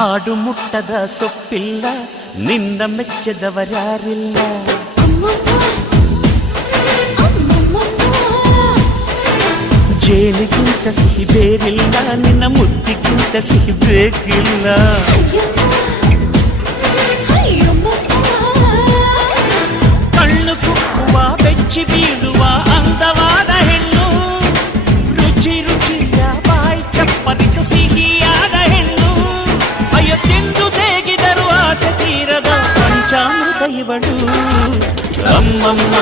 ಆಡು ಮುಟ್ಟದ ಸೊಪ್ಪಿಲ್ಲ ನಿನ್ನ ಮೆಚ್ಚದವರ್ಯಾರಿಲ್ಲ. ಜೇನಿಗಿಂತ ಸಿಹಿ ಬೇರಿಲ್ಲ ನಿನ್ನ ಮುದ್ದಿಗಿಂತ ಸಿಹಿ ಬೇಕಿಲ್ಲ. ಕಣ್ಣು ಕುಕ್ಕುವ ಬೆಚ್ಚಿ ಬೀಳುವ ಅಂದವಾದ ಹೆಣ್ಣು, ರುಚಿ ರುಚಿಯ ಬಾಯಿ ಚಪ್ಪರಿಸ ಸಿಹಿಯಾದ ಹೆಣ್ಣು. ಅಯ್ಯೋ ತಿಂದು ತೇಗಿದರು ಆಸೆ ತೀರದ ಪಂಚಾಮೃತ ಇವಳು. ಅಮ್ಮಮ್ಮ